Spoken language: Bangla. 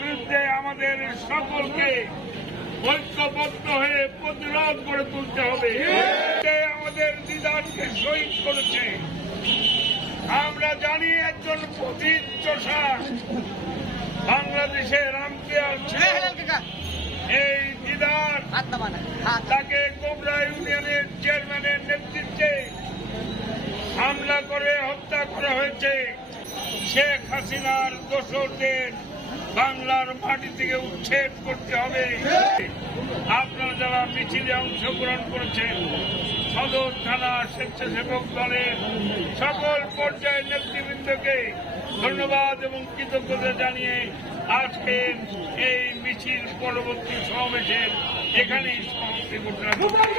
বিরুদ্ধে আমাদের সকলকে ঐক্যবদ্ধ হয়ে প্রতিরোধ গড়ে তুলতে হবে। আমাদের দ্বিধাকে শহীদ করেছে। আমরা জানি একজন পতিত চষা বাংলাদেশের আম্পায়ার এই দিদার তাকে কোবরা ইউনিয়নের চেয়ারম্যানের নেতৃত্বে হামলা করে হত্যা করা হয়েছে। শেখ হাসিনার দোসরদের বাংলার মাটি থেকে উচ্ছেদ করতে হবে। আপনারা যারা মিছিলে অংশগ্রহণ করেছেন, সদর থানা স্বেচ্ছাসেবক দলের সকল পর্যায়ের নেতৃবৃন্দকে ধন্যবাদ এবং কৃতজ্ঞতা জানিয়ে আজকের এই মিছিল পরবর্তী সমাবেশের এখানেই সমাপ্তি ঘোষণা করছি।